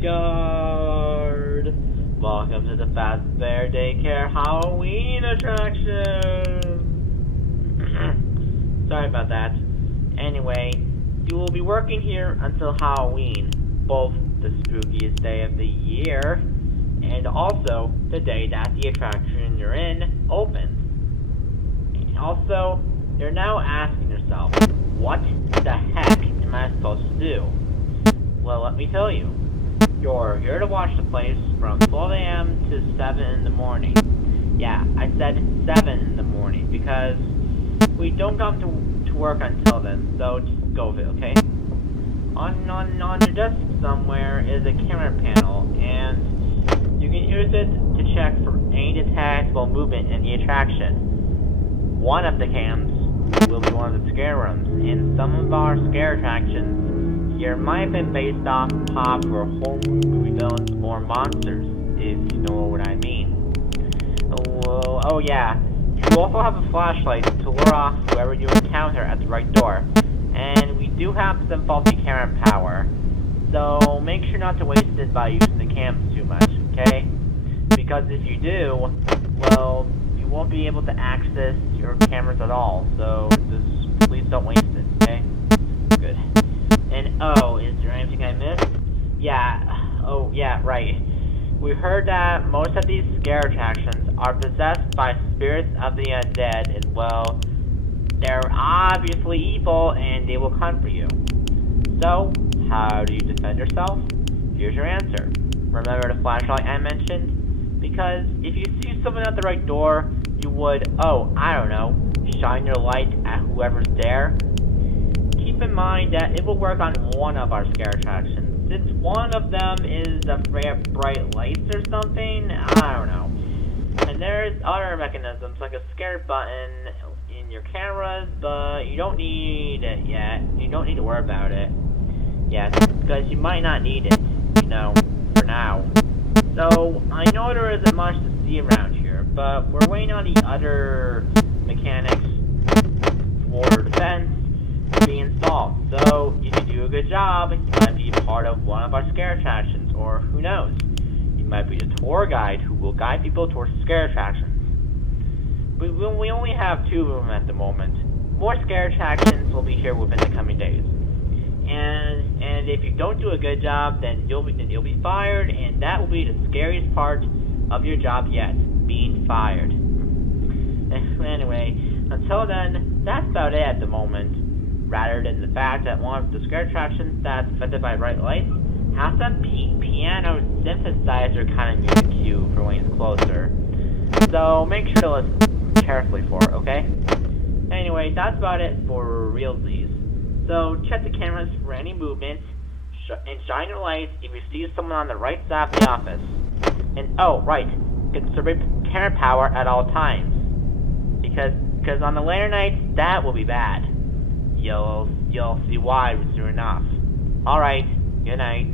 yard. Welcome to the Fazbear Daycare Halloween attraction. Sorry about that. Anyway, you will be working here until Halloween, both the spookiest day of the year and also the day that the attraction you're in opens. And also, you're now asking yourself, what the heck am I supposed to do? Well, let me tell you. You're here to watch the place from 12 a.m. to 7 in the morning. Yeah, I said 7 in the morning because we don't come to work until then, so just go with it, okay? On your desk somewhere is a camera panel, and you can use it to check for any detectable movement in the attraction. One of the cams will be one of the scare rooms, and some of our scare attractions here might have been based off pop or horror movie villains or monsters, if you know what I mean. Oh yeah, you also have a flashlight to lure off whoever you encounter at the right door, and we do have some faulty camera power, so make sure not to waste it by using the cams too much, okay? Because if you do, well, you won't be able to access your cameras at all, so just please don't waste it, okay? Good. And oh, is there anything I missed? Right. We heard that most of these scare attractions are possessed by spirits of the undead, and well, they're obviously evil and they will come for you. So, how do you defend yourself? Here's your answer. Remember the flashlight I mentioned? Because if you see someone at the right door, you would, shine your light at whoever's there. Keep in mind that it will work on one of our scare attractions. Since one of them is afraid of bright lights or something, I don't know. And there's other mechanisms like a scare button in your cameras, but you don't need it yet. You don't need to worry about it. Yes, because you might not need it, for now. So, I know there isn't much to see around here, but we're waiting on the other mechanics for defense to be installed. So, if you do a good job, you might be part of one of our scare attractions, or who knows, you might be the tour guide who will guide people towards scare attractions. We only have 2 of them at the moment. More scare attractions will be here within the coming days. And if you don't do a good job, then you'll be fired, and that will be the scariest part of your job yet, being fired. Anyway, until then, that's about it at the moment. Rather than the fact that one of the scare attractions that's affected by bright lights has a piano synthesizer kind of music cue for when it's closer. So make sure to listen carefully for it, okay? Anyway, that's about it for realsies. So check the cameras for any movement, and shine your lights if you see someone on the right side of the office. And oh, right, conserve camera power at all times. Because on the later nights, that will be bad. You'll see why soon enough. Alright, good night.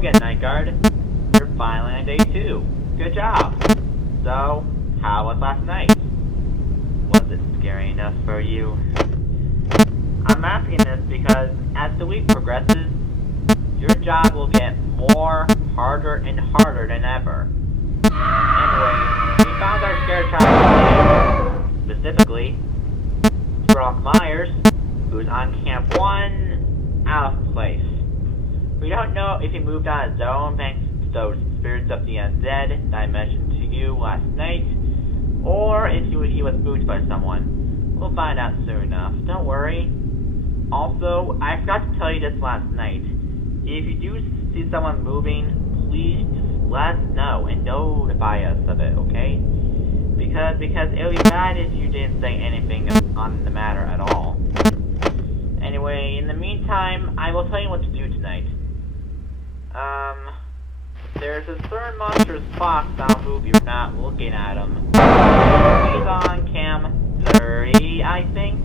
again, Night Guard. You're finally on day 2. Good job. So, how was last night? Was it scary enough for you? I'm asking this because as the week progresses, your job will get more, harder, and harder than ever. Anyway, we found our scare child, specifically, Brock Myers, who's on Camp 1, out of place. We don't know if he moved on his own thanks to those spirits of the undead that I mentioned to you last night, or if he was moved by someone. We'll find out soon enough, don't worry. Also, I forgot to tell you this last night. If you do see someone moving, please just let us know and notify us of it, okay? Because it would be bad if you didn't say anything on the matter at all. Anyway, in the meantime, I will tell you what to do tonight. There's a certain monster's fox that'll move if you're not looking at him. He's on cam 30, I think.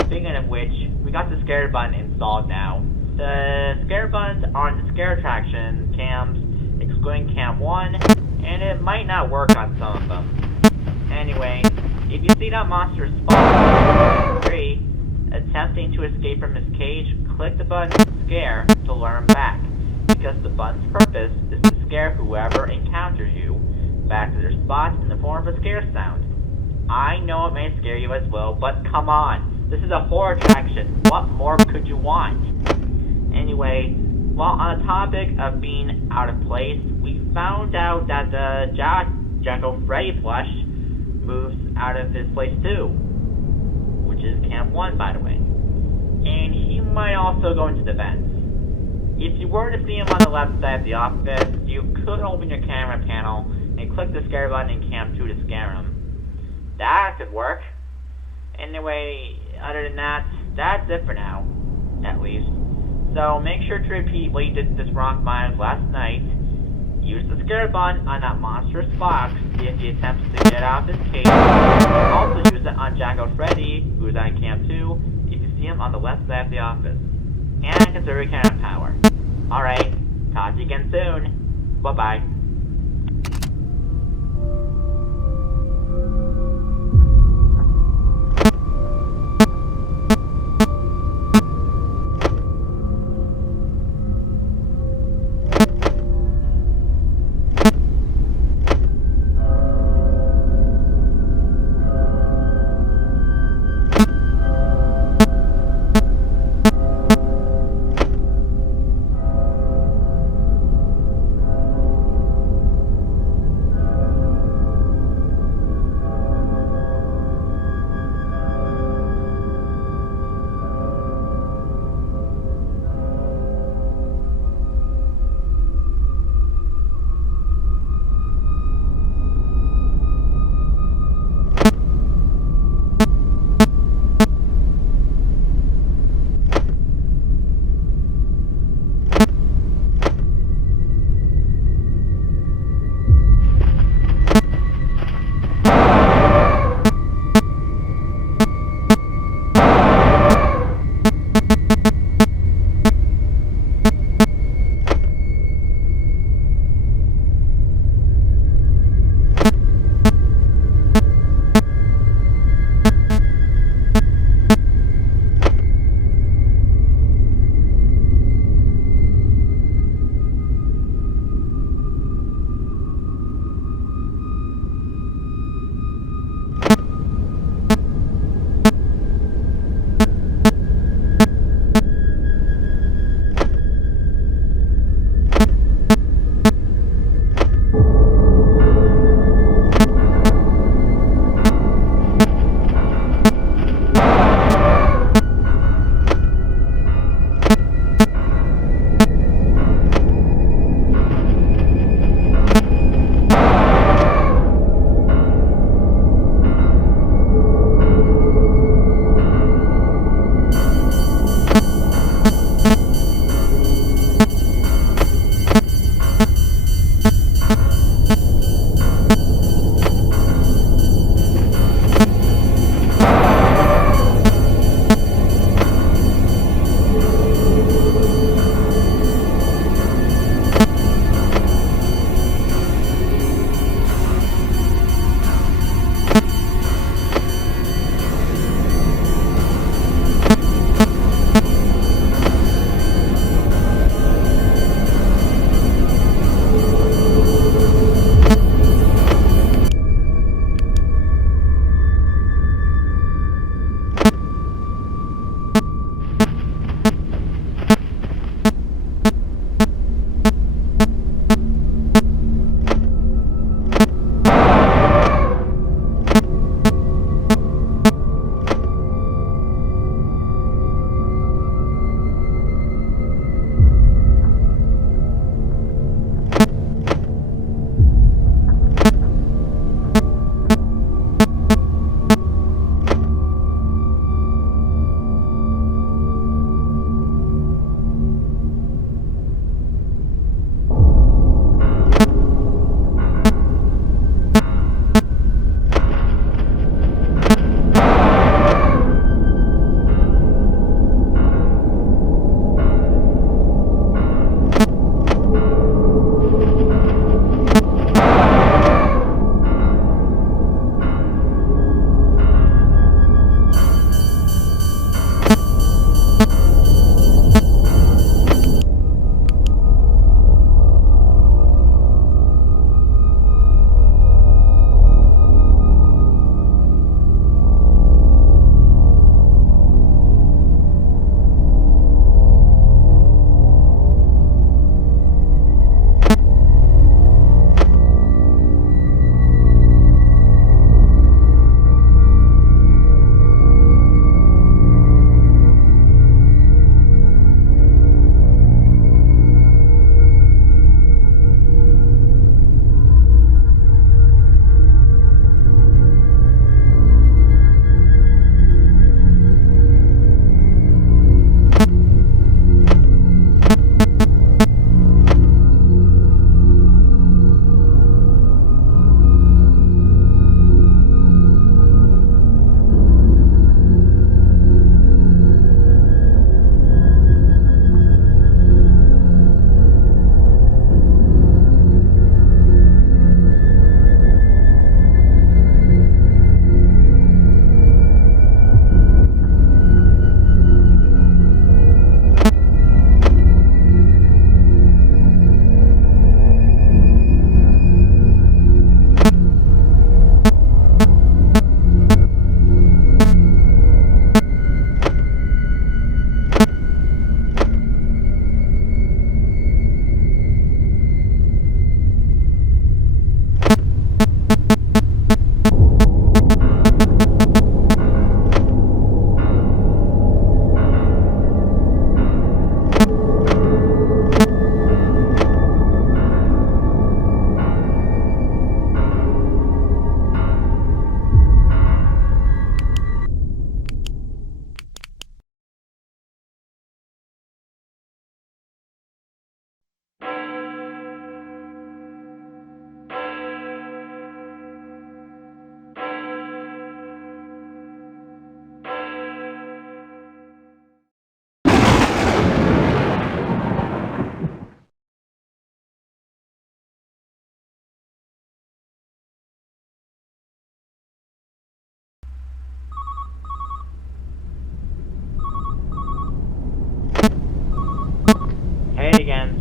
Speaking of which, we got the scare button installed now. The scare buttons are on the scare attraction cams, excluding cam 1, and it might not work on some of them. Anyway, if you see that monster's fox, 3, attempting to escape from his cage, click the button scare to lure him back, because the button's purpose is to scare whoever encounters you back to their spot in the form of a scare sound. I know it may scare you as well, but come on, this is a horror attraction. What more could you want? Anyway, while on the topic of being out of place, we found out that the Jackal Freddy plush moves out of his place too, which is Camp 1, by the way. And he might also go into the vents. If you were to see him on the left side of the office, you could open your camera panel and click the scare button in Camp 2 to scare him. That could work. Anyway, other than that, that's it for now, at least. So make sure to repeat what you did to this Brock Myers last night. Use the scare button on that monstrous fox if he attempts to get out of his cage. Also use it on Jackal Freddy, who's on Camp 2, if you see him on the left side of the office. And conserve your camera power. Alright, talk to you again soon. Bye-bye.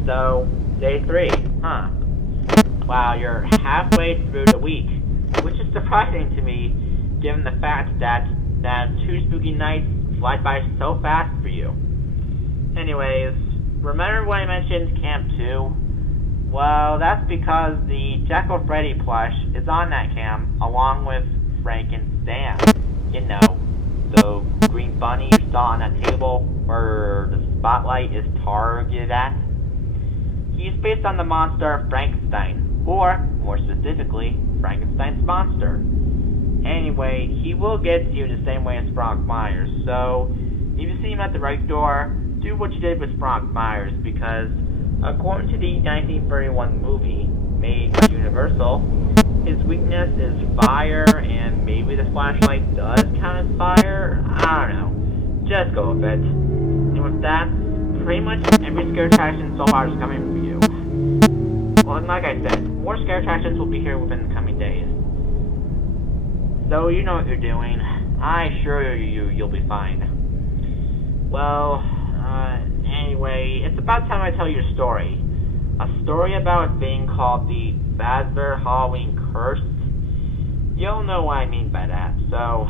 So, day 3, huh? Wow, you're halfway through the week, which is surprising to me, given the fact that 2 spooky nights fly by so fast for you. Anyways, remember when I mentioned Camp 2? Well, that's because the Jekyll Freddy plush is on that cam, along with Frank and Sam. You know, the green bunny you saw on that table where the spotlight is targeted at. He's based on the monster Frankenstein, or, more specifically, Frankenstein's monster. Anyway, he will get to you the same way as Brock Myers, so if you see him at the right door, do what you did with Brock Myers, because according to the 1931 movie made by Universal, his weakness is fire, and maybe the flashlight does count as fire? I don't know. Just go with it. And with that, pretty much every scare attraction so far is coming for you. Well, and like I said, more scare attractions will be here within the coming days. So you know what you're doing. I assure you'll be fine. Well, anyway, it's about time I tell you a story. A story about a thing called the Fazbear Halloween Curse. You'll know what I mean by that, so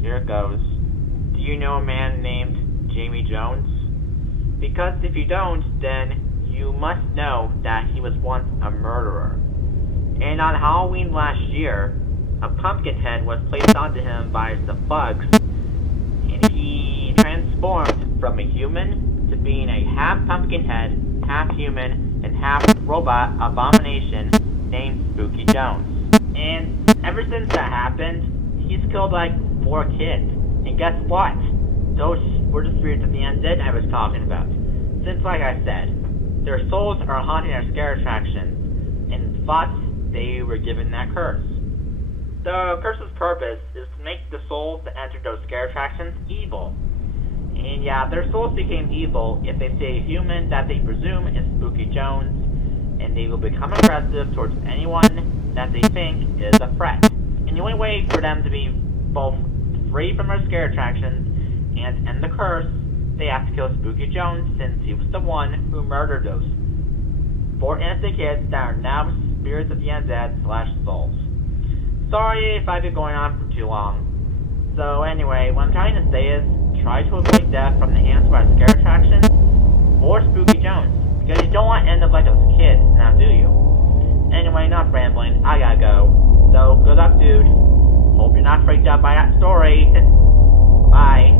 here it goes. Do you know a man named Jamie Jones? Because if you don't, then you must know that he was once a murderer. And on Halloween last year, a pumpkin head was placed onto him by some bugs, and he transformed from a human to being a half pumpkin head, half human, and half robot abomination named Spooky Jones. And ever since that happened, he's killed like 4 kids. And guess what? Those were the spirits of the undead I was talking about. Since, like I said, their souls are haunting our scare attractions, and thus they were given that curse. The curse's purpose is to make the souls that enter those scare attractions evil. And yeah, their souls became evil if they see a human that they presume is Spooky Jones, and they will become aggressive towards anyone that they think is a threat. And the only way for them to be both free from our scare attractions and end the curse, they have to kill Spooky Jones, since he was the one who murdered those 4 innocent kids that are now spirits of the undead / souls. Sorry if I've been going on for too long. So anyway, what I'm trying to say is, try to avoid death from the hands of our scare attractions or Spooky Jones, because you don't want to end up like those kids, now do you? Anyway, enough rambling, I gotta go. So, good luck, dude. Hope you're not freaked out by that story. Bye.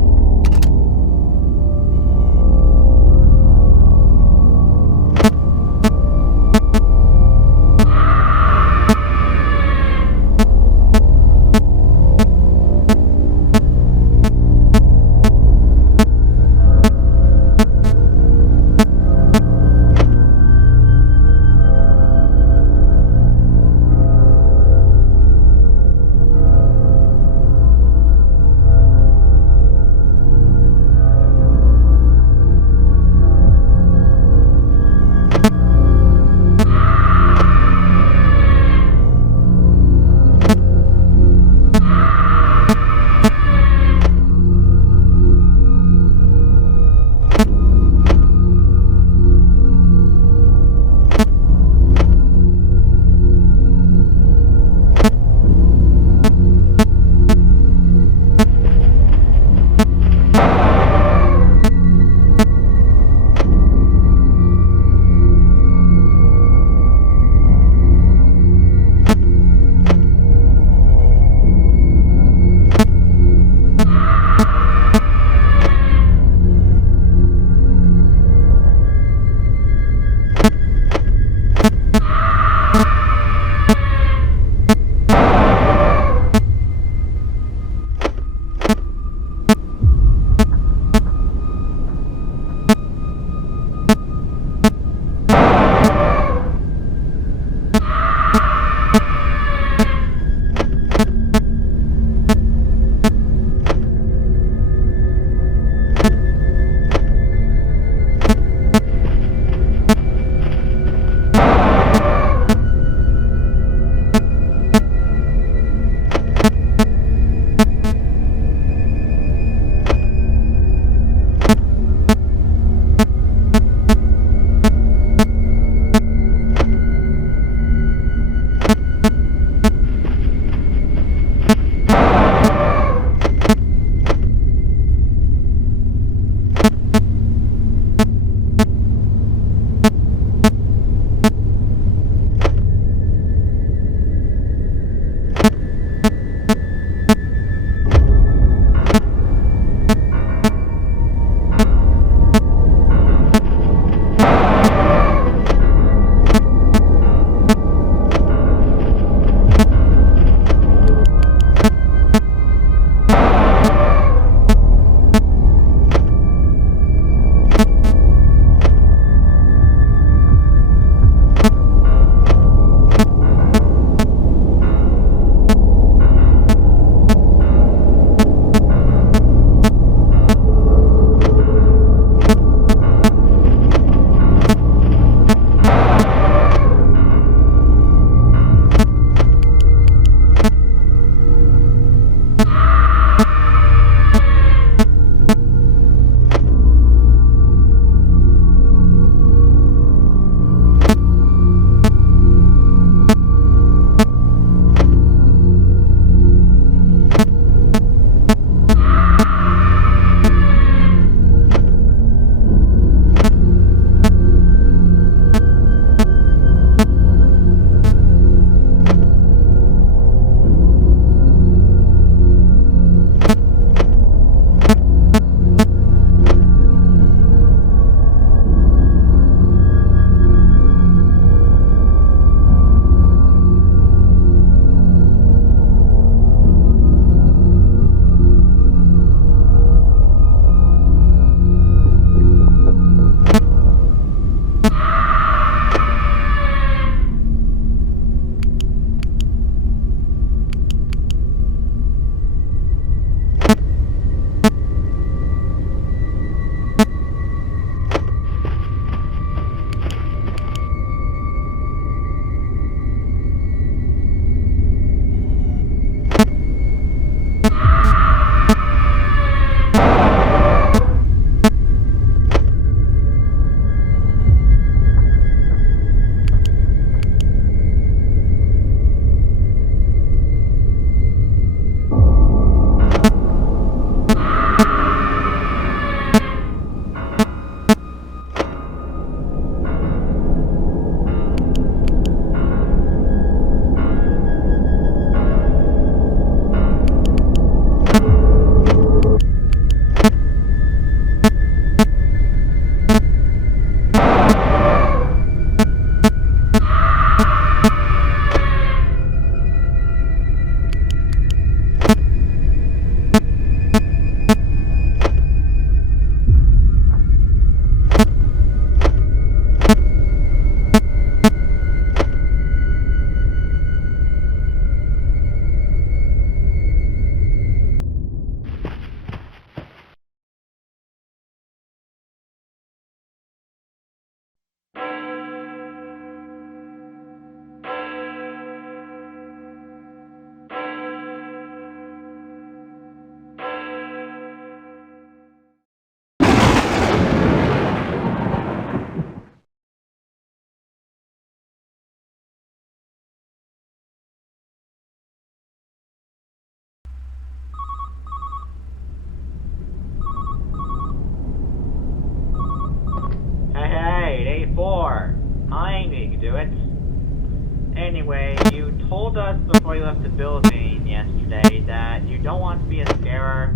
before you left the building yesterday that you don't want to be a scarer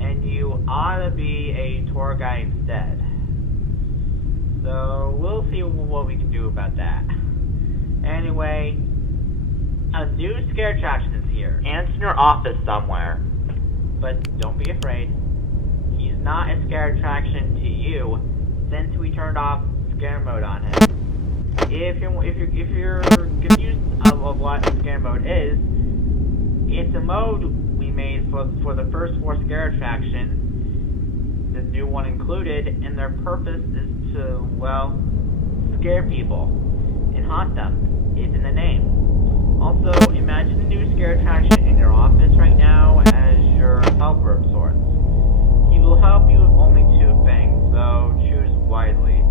and you ought to be a tour guide instead. So we'll see what we can do about that. Anyway, a new scare attraction is here, and it's in your office somewhere. But don't be afraid. He's not a scare attraction to you, since we turned off scare mode on him. If you're confused of what scare mode is, it's a mode we made for the first 4 scare attractions, the new one included, and their purpose is to, well, scare people and haunt them. It's in the name. Also, imagine a new scare attraction in your office right now as your helper of sorts. He will help you with only 2 things, so choose wisely.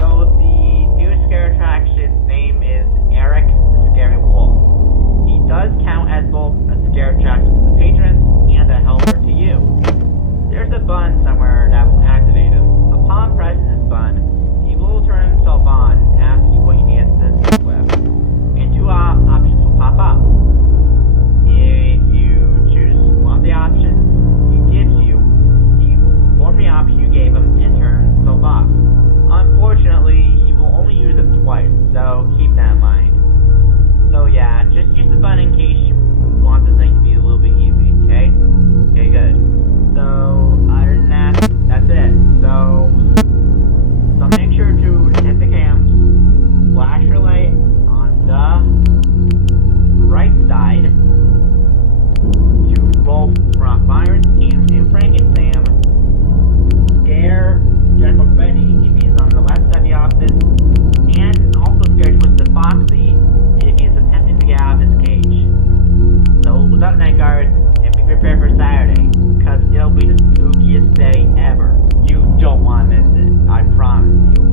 So the new scare attraction name is Eric the Scary Wolf. He does count as both a scare attraction to the patrons and a helper to you. There's a button somewhere that will activate him. Upon pressing this button, he will turn himself on and ask you what you need assistance with. And 2 options will pop up. If you choose one of the options he gives you, he will perform the option you gave him and turn himself off. Unfortunately, he will only use them twice, so keep that in mind. So yeah, just use the button in case you want this thing to be a little bit easy, okay? Okay, good. So, other than that, that's it. So make sure to hit the cams, flash your light on the right side to both Rock Myers and Frankenstein. Scare General Freddy if he's on the left side of the office, and also scare Twisted Foxy if he's attempting to get out of his cage. So what's up, Night Guard, and be prepared for Saturday, because it'll be the spookiest day ever. You don't want to miss it, I promise you.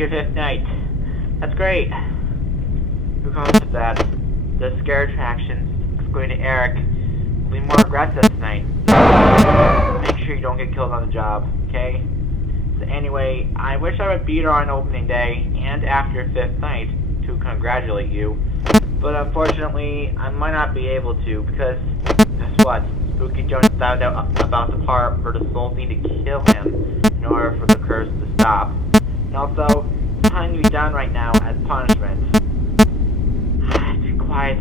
your 5th night. That's great. Because of that, the scare attractions, excluding Eric, will be more aggressive tonight. So make sure you don't get killed on the job, okay? So anyway, I wish I would be there on opening day and after 5th night to congratulate you. But unfortunately, I might not be able to because, guess what? Spooky Jones found out about the part where the souls need to kill him in order for the curse to stop. And also, it's time to be done right now as punishment. Be quiet,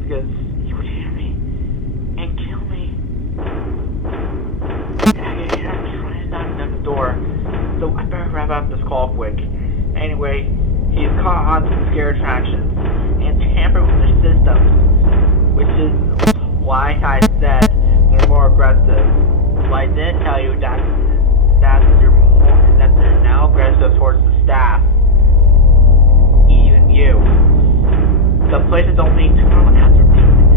because he would hear me and kill me. I'm trying to knock on the door, so I better wrap up this call quick. Anyway, he's caught on some scare attractions and tampered with their systems, which is why I said they're more aggressive. So I did tell you that they're now aggressive towards the staff, even you. The place is opening tomorrow afternoon.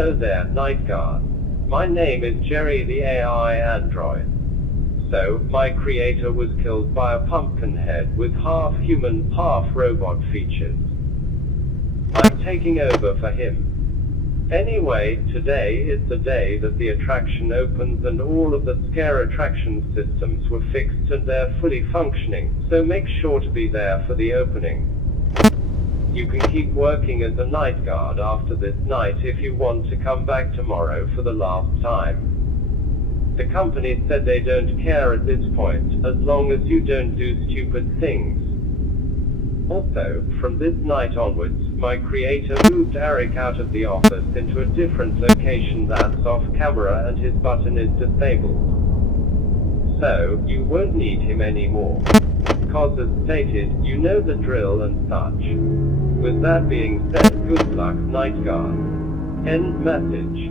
Hello there, Night Guard. My name is Jerry the AI android. So, my creator was killed by a pumpkin head with half human, half robot features. I'm taking over for him. Anyway, today is the day that the attraction opens and all of the scare attraction systems were fixed and they're fully functioning, so make sure to be there for the opening. You can keep working as a night guard after this night if you want to come back tomorrow for the last time. The company said they don't care at this point, as long as you don't do stupid things. Also, from this night onwards, my creator moved Eric out of the office into a different location that's off camera and his button is disabled. So, you won't need him anymore. Cause as stated, you know the drill and such. With that being said, good luck, Night Guard. End message.